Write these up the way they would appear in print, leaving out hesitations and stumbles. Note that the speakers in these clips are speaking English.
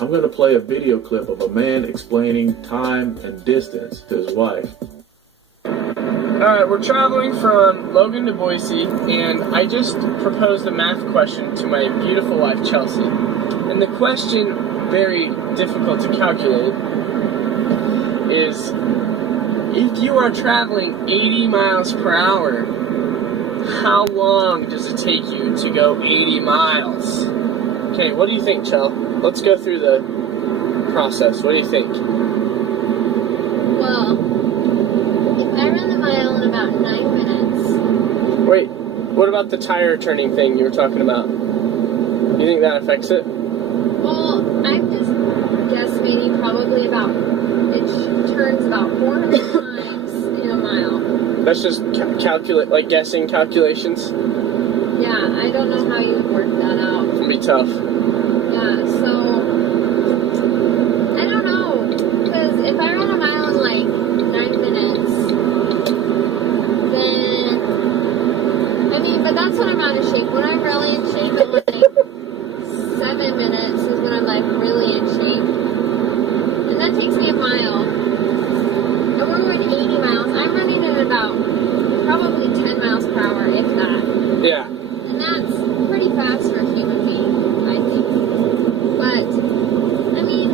I'm going to play a video clip of a man explaining time and distance to his wife. Alright, we're traveling from Logan to Boise, and I just proposed a math question to my beautiful wife, Chelsea. And the question, very difficult to calculate, is if you are traveling 80 miles per hour, how long does it take you to go 80 miles? Okay, what do you think, Chel? Let's go through the process. What do you think? Well, if I run the mile in about 9 minutes... Wait, what about the tire turning thing you were talking about? You think that affects it? Well, I'm just guesstimating probably about... It turns about 400 times in a mile. That's just guessing calculations? Yeah, I don't know how you would work that out. It can be tough. Yeah, so... I don't know. Because if I run a mile in like 9 minutes, then... I mean, but that's when I'm out of shape. When I'm really in shape, at like 7 minutes is when I'm like really in shape. And that takes me a mile. And we're going 80 miles. I'm running at about probably 10 miles per hour, if that. Yeah. And that's pretty fast for a human being, I think. But, I mean,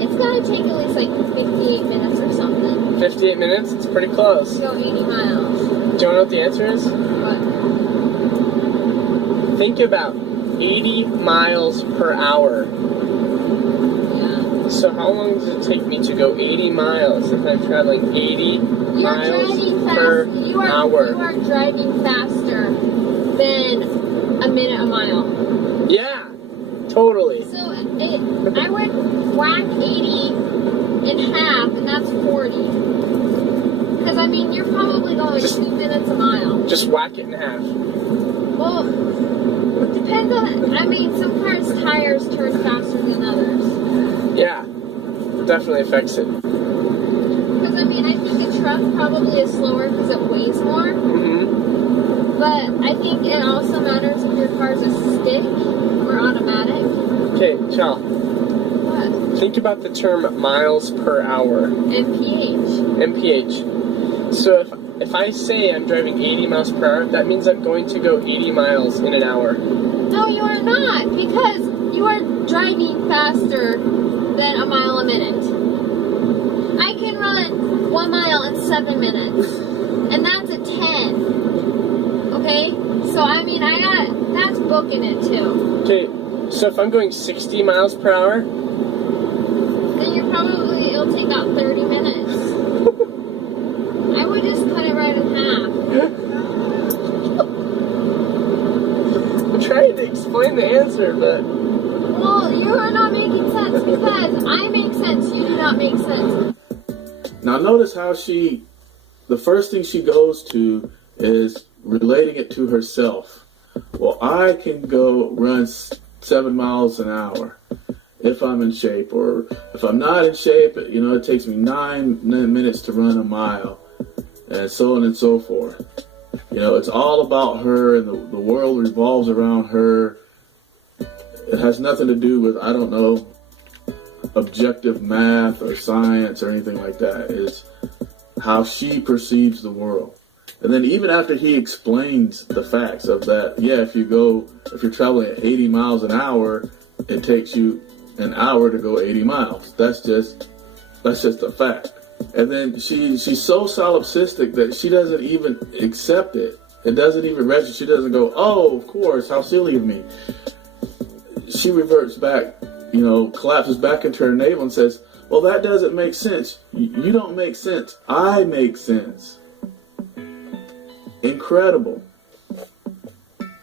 it's gotta take at least like 58 minutes or something. 58 minutes? It's pretty close. To go 80 miles. Do you want to know what the answer is? What? Think about 80 miles per hour. Yeah. So how long does it take me to go 80 miles if I'm traveling 80 miles per hour? You are driving faster than a minute a mile. Yeah, totally. So I would whack 80 in half, and that's 40. Because, I mean, you're probably going 2 minutes a mile. Just whack it in half. Well, it depends on, I mean, some cars' tires turn faster than others. Yeah, it definitely affects it. Because, I mean, I think a truck probably is slower because it weighs more. Mm-hmm. But I think it also matters if your car's a stick or automatic. Okay, Chal. What? Think about the term miles per hour. MPH. MPH. So if I say I'm driving 80 miles per hour, that means I'm going to go 80 miles in an hour. No, you are not, because you are driving faster than a mile a minute. I can run 1 mile in 7 minutes, and that's a 10. Okay? So, I mean, that's booking it too. Okay, so if I'm going 60 miles per hour, then it'll take about 30 minutes. I would just cut it right in half. I'm trying to explain the answer, but... Well, you are not making sense because I make sense. You do not make sense. Now notice how the first thing she goes to is relating it to herself. Well, I can go run 7 miles an hour if I'm in shape, or if I'm not in shape, it takes me 9 minutes to run a mile, and so on and so forth. It's all about her, and the world revolves around her. It has nothing to do with, I don't know, objective math or science or anything like that. It's how she perceives the world. And then even after he explains the facts of that, if you're traveling at 80 miles an hour, it takes you an hour to go 80 miles. That's just a fact. And then she's so solipsistic that she doesn't even accept it. It doesn't even register. She doesn't go, oh, of course, how silly of me. She reverts back, collapses back into her navel and says, well, that doesn't make sense. You don't make sense. I make sense. Incredible.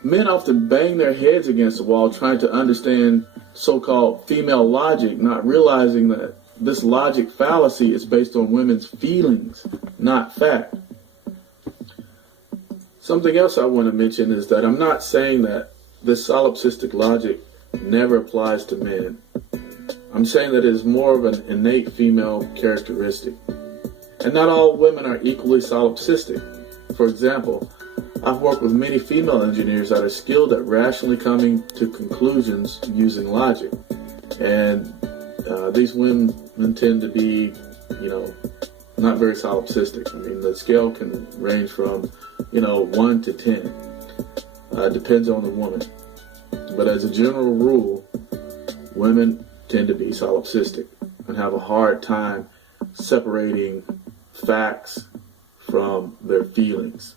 Men often bang their heads against the wall trying to understand so-called female logic, not realizing that this logic fallacy is based on women's feelings, not fact. Something else I want to mention is that I'm not saying that this solipsistic logic never applies to men. I'm saying that it is more of an innate female characteristic. And not all women are equally solipsistic. For example, I've worked with many female engineers that are skilled at rationally coming to conclusions using logic. And these women tend to be, not very solipsistic. I mean, the scale can range from, 1 to 10. Depends on the woman. But as a general rule, women tend to be solipsistic and have a hard time separating facts from their feelings.